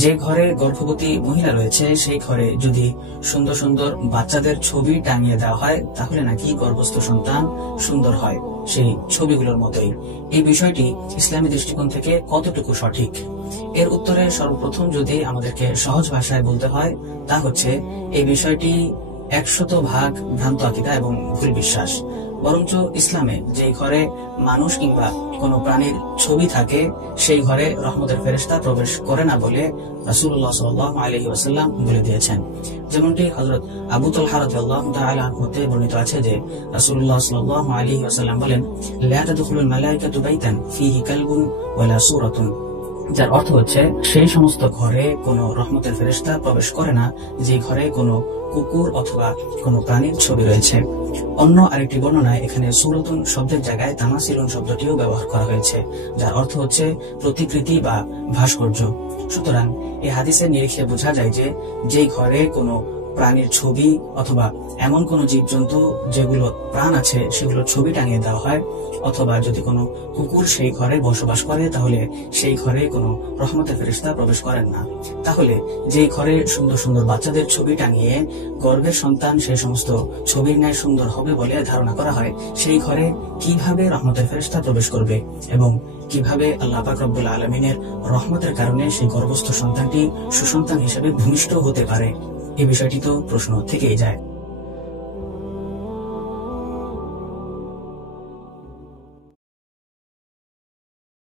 যে ঘরে গর্ভবতী মহিলা রয়েছে সেই ঘরে যদি সুন্দর সুন্দর বাচ্চাদের ছবি টাঙিয়ে দেওয়া হয় তাহলে নাকি গর্ভস্থ সন্তান সুন্দর হয় সেই ছবিগুলোর মতোই। এই বিষয়টি ইসলামী দৃষ্টিকোণ থেকে কতটুকু সঠিক? এর উত্তরে সর্বপ্রথম যদি আমাদেরকে সহজ ভাষায় বলতে হয় তা হচ্ছে এই বিষয়টি 100% ভ্রান্ত আকীদা এবং ভুল বিশ্বাস। বরঞ্চ ইসলামে যে ঘরে মানুষ কিংবা কোনো প্রাণীর ছবি থাকে সেই ঘরে রহমতের ফেরেশতা প্রবেশ করে না বলে রাসূলুল্লাহ সাল্লাল্লাহু আলাইহি ওয়াসাল্লাম বলে দিয়েছেন। যেমনটি হযরত আবু তালহা রাদিয়াল্লাহু তাআলা আনহু হতে বর্ণিত আছে যে রাসূলুল্লাহ সাল্লাল্লাহু আলাইহি ওয়াসাল্লাম বলেন, লা তাদখুলুল মালায়েকাতু বাইতান ফীহি কালবুন ওয়ালা সূরাতুন, যার অর্থ হচ্ছে সেই সমস্ত ঘরে কোনো রহমতের ফেরেশতা প্রবেশ করে না যে ঘরে কোনো কুকুর অথবা কোনো প্রাণীর ছবি রয়েছে। অন্য আরেকটি বর্ণনায় এখানে সূরাতুন শব্দের জায়গায় তামাসিলুন শব্দটিও ব্যবহার করা হয়েছে, যার অর্থ হচ্ছে প্রতিকৃতি বা ভাস্কর্য। সুতরাং এই হাদিসের নিরিখে বোঝা যায় যে যেই ঘরে কোনো প্রাণীর ছবি অথবা এমন কোন জীবজন্তু যেগুলো প্রাণ আছে সেগুলোর ছবি টাঙিয়ে দেওয়া হয়, অথবা যদি কোনো কুকুর সেই ঘরে বসবাস করে তাহলে সেই ঘরে কোনো রহমতের ফেরেশতা প্রবেশ করেন না। তাহলে যেই ঘরে সুন্দর সুন্দর বাচ্চাদের ছবি টাঙিয়ে গর্ভের সন্তান সেই সমস্ত ছবির ন্যায় সুন্দর হবে বলে ধারণা করা হয়, সেই ঘরে কিভাবে রহমতের ফেরেশতা প্রবেশ করবে এবং কিভাবে আল্লাহ পাক রব্বুল আলামিনের রহমতের কারণে সেই গর্ভস্থ সন্তানটি সুসন্তান হিসেবে ভূমিষ্ঠ হতে পারে? এই বিষয়টি তো প্রশ্ন থেকেই যায়।